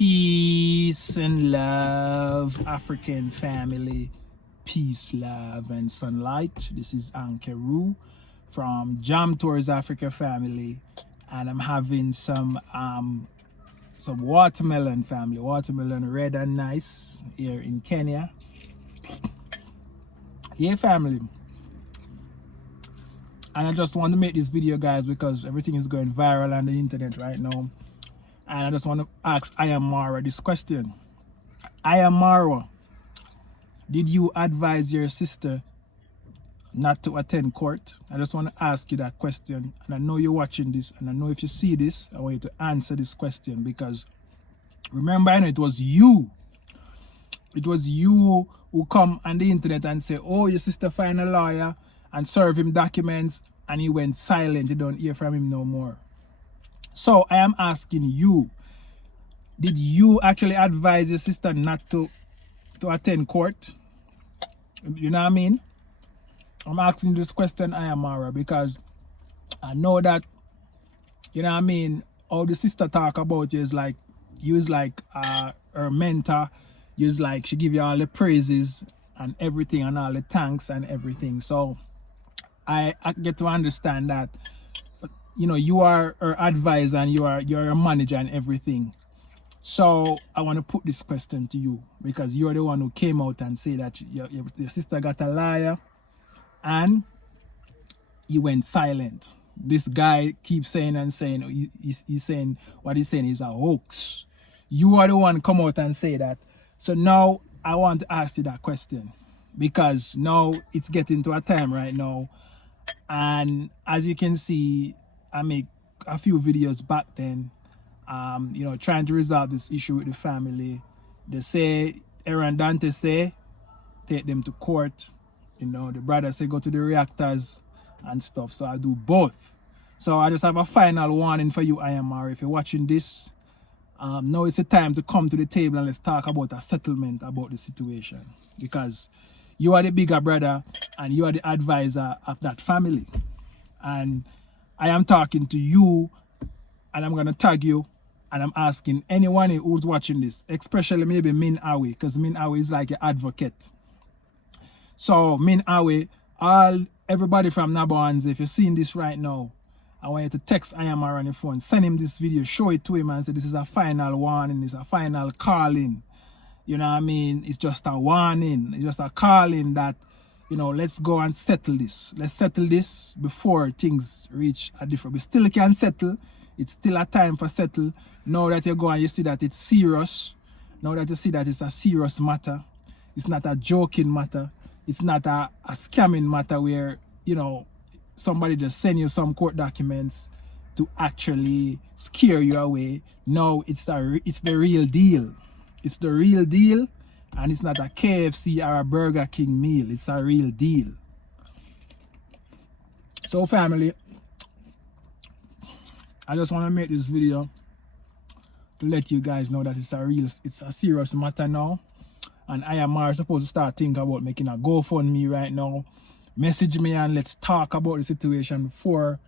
Peace and love, African family. Peace, love, and sunlight. This is Ankeru from Jam Tours Africa family, and I'm having some watermelon family, watermelon red and nice here in Kenya. Yeah, family. And I just want to make this video, guys, because everything is going viral on the internet right now. And I just want to ask Ayamara this question. Ayamara, did you advise your sister not to attend court? I just want to ask you that question. And I know you're watching this, and I know if you see this, I want you to answer this question, because remember, I know it was you. It was you who come on the internet and say, oh, your sister find a lawyer and serve him documents, and he went silent. You don't hear from him no more. So I am asking you, did you actually advise your sister not to attend court? You know what I mean? I'm asking this question, Ayamara, because I know that, you know what I mean, all the sister talk about you is like, you is like her mentor. You is like, she give you all the praises and everything and all the thanks and everything. So I get to understand that, you know, you are her advisor and you're a manager and everything. So I want to put this question to you, because you're the one who came out and said that your sister got a liar and you went silent. This guy keeps saying and saying, he's saying what he's saying is a hoax. You are the one come out and say that. So now I want to ask you that question, because now it's getting to a time right now, and as you can see, I make a few videos back then, you know, trying to resolve this issue with the family. They say, Aaron Dante say, take them to court. You know, the brother say, go to the reactors and stuff. So I do both. So I just have a final warning for you, Ayamara. If you're watching this, now it's the time to come to the table and let's talk about a settlement about the situation. Because you are the bigger brother and you are the advisor of that family. And I am talking to you, and I'm going to tag you, and I'm asking anyone who's watching this, especially maybe Min Awe, because Min Awe is like an advocate. So Min Awe, everybody from Naboans, if you're seeing this right now, I want you to text Ayamara on the phone, send him this video, show it to him and say this is a final warning, it's a final calling. You know what I mean? It's just a warning, it's just a calling that, you know, let's go and settle this. Let's settle this before things reach a different. We still can settle. It's still a time for settle. Now that you go and you see that it's serious. Now that you see that it's a serious matter. It's not a joking matter. It's not a scamming matter where, you know, somebody just send you some court documents to actually scare you away. No, it's the real deal. It's the real deal. And it's not a KFC or a Burger King meal. It's a real deal. So family, I just want to make this video to let you guys know that it's a serious matter now. And Ayamara supposed to start thinking about making a GoFundMe right now. Message me and let's talk about the situation before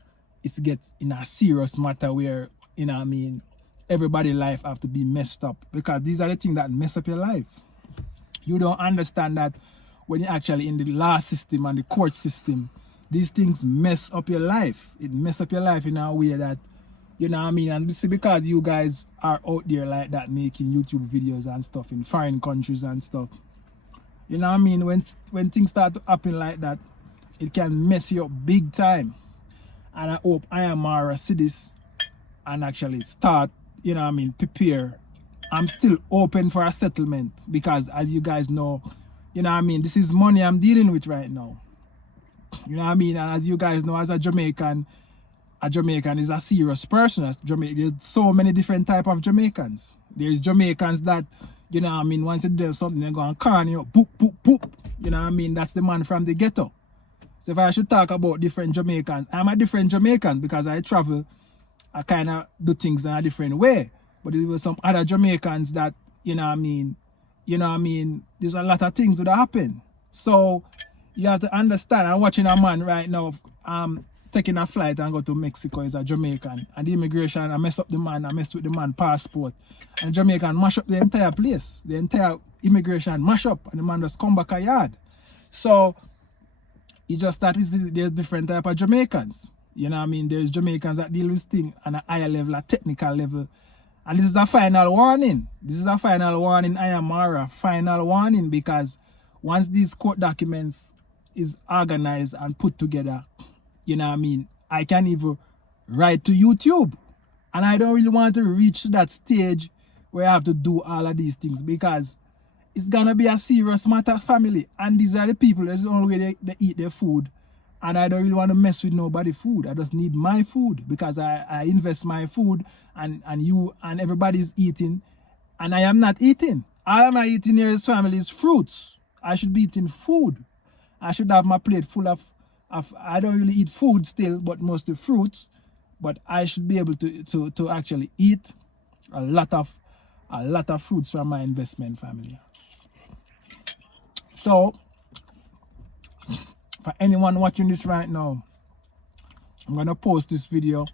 it gets in a serious matter where, you know what I mean, everybody's life have to be messed up. Because these are the things that mess up your life. You don't understand that when you're actually in the law system and the court system, these things mess up your life. It mess up your life in a way that, you know what I mean? And this is because you guys are out there like that making YouTube videos and stuff in foreign countries and stuff. You know what I mean? When things start to happen like that, it can mess you up big time. And I hope Ayamara see this and actually start, you know what I mean, prepare. I'm still open for a settlement because, as you guys know, you know what I mean, this is money I'm dealing with right now. You know what I mean? And as you guys know, as a Jamaican is a serious person. There's so many different type of Jamaicans. There's Jamaicans that, you know what I mean, once you do something, they're going to corner you, boop, boop, boop. You know what I mean? That's the man from the ghetto. So if I should talk about different Jamaicans, I'm a different Jamaican because I travel, I kind of do things in a different way. But there were some other Jamaicans that, you know what I mean, there's a lot of things that happen. So you have to understand, I'm watching a man right now, taking a flight and go to Mexico is a Jamaican. And the immigration, I mess up the man, I mess with the man passport. And Jamaican mash up the entire place. The entire immigration mash up and the man just come back a yard. So it's just that there's different type of Jamaicans. You know what I mean? There's Jamaicans that deal with things on a higher level, a technical level. And this is a final warning. This is a final warning, Ayamara. Final warning, because once these court documents is organized and put together, you know what I mean, I can even write to YouTube. And I don't really want to reach to that stage where I have to do all of these things, because it's gonna be a serious matter, family. And these are the people, that's the only way they eat their food. And I don't really want to mess with nobody's food. I just need my food, because I invest my food, and you and everybody's eating, and I am not eating. All I'm eating here is family is fruits. I should be eating food. I should have my plate full of I don't really eat food still, but mostly fruits. But I should be able to actually eat a lot of fruits from my investment, family. So for anyone watching this right now, I'm gonna post this video,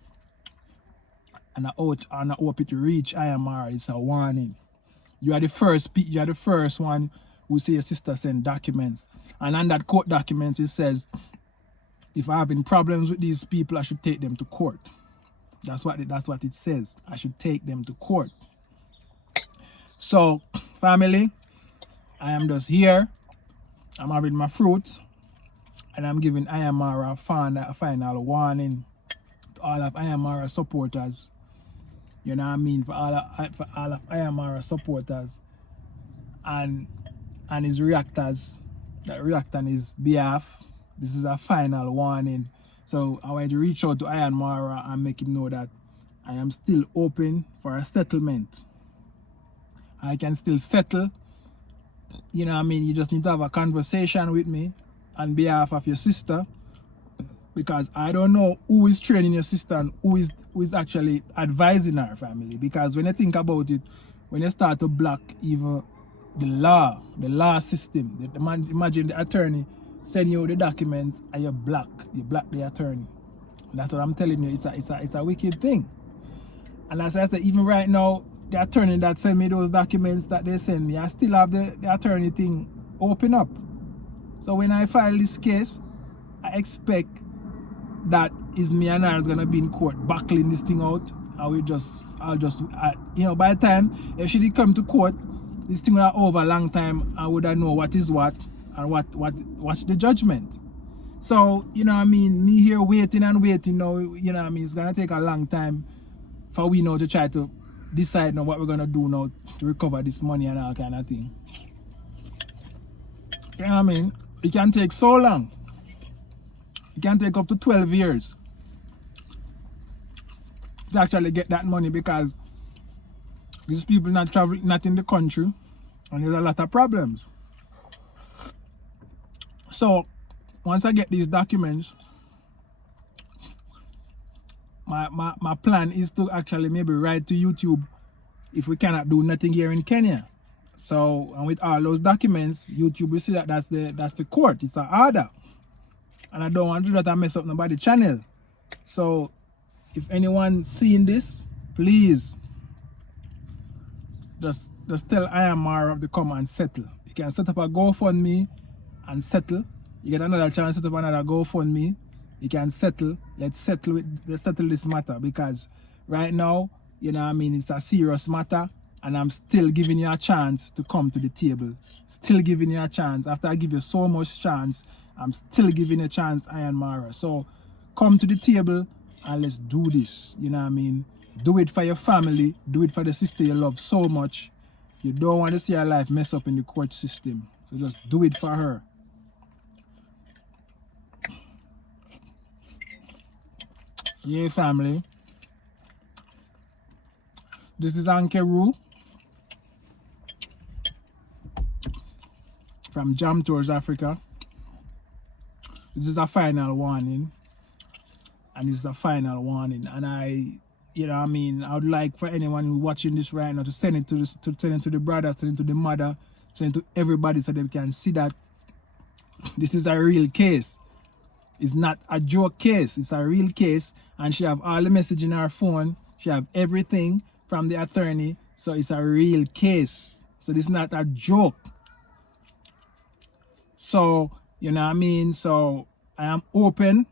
and I hope it reach IMR. It's a warning. You are the first one who say your sister send documents, and on that court document it says, if I'm having problems with these people, I should take them to court. That's what it says. I should take them to court. So family, I am just here. I'm having my fruits, and I'm giving Ayamara a final warning to all of Ayamara supporters. You know what I mean? For all of Ayamara supporters and his reactors that react on his behalf. This is a final warning. So I want to reach out to Ayamara and make him know that I am still open for a settlement. I can still settle. You know what I mean? You just need to have a conversation with me on behalf of your sister, because I don't know who is training your sister and who is actually advising her, family. Because when you think about it, when you start to block even the law system, imagine the attorney send you the documents and you block the attorney. That's what I'm telling you. It's a wicked thing. And as I said, even right now, the attorney that sent me those documents that they send me, I still have the attorney thing open up. So when I file this case, I expect that me and her is gonna be in court battling this thing out. I'll just you know, by the time if she did come to court, this thing would have over a long time. I would have know what is what and what's the judgment. So you know what I mean, me here waiting now, you know what I mean, it's gonna take a long time for we now to try to decide now what we're gonna do now to recover this money and all kind of thing. You know what I mean? It can take so long. It can take up to 12 years to actually get that money, because these people not traveling, not in the country, and there's a lot of problems. So once I get these documents, my plan is to actually maybe write to YouTube if we cannot do nothing here in Kenya. So, and with all those documents, YouTube will see that that's the court. It's an order. And I don't want to do that and mess up nobody's channel. So if anyone seeing this, please just tell Ayamara to come and settle. You can set up a GoFundMe and settle. You get another chance to set up another GoFundMe. You can settle. Let's settle this matter, because right now, you know what I mean, it's a serious matter, and I'm still giving you a chance to come to the table. Still giving you a chance. After I give you so much chance, I'm still giving you a chance, Ayamara. So come to the table and let's do this. You know what I mean? Do it for your family. Do it for the sister you love so much. You don't want to see her life mess up in the court system. So just do it for her. Yeah, family. This is Ankeru from Jam Tours Africa. This is a final warning. And this is a final warning. And you know what I mean, I would like for anyone who's watching this right now to send it to the brother, send it to the mother, send it to everybody, so they can see that this is a real case. It's not a joke case. It's a real case. And she have all the message in her phone. She have everything from the attorney. So it's a real case. So this is not a joke. So, you know what I mean? So I am open.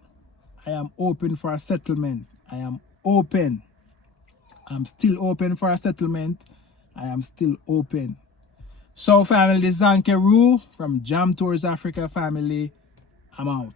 I am open for a settlement. I am open. I'm still open for a settlement. I am still open. So family, this is Zanke Rue from Jam Tours Africa family. I'm out.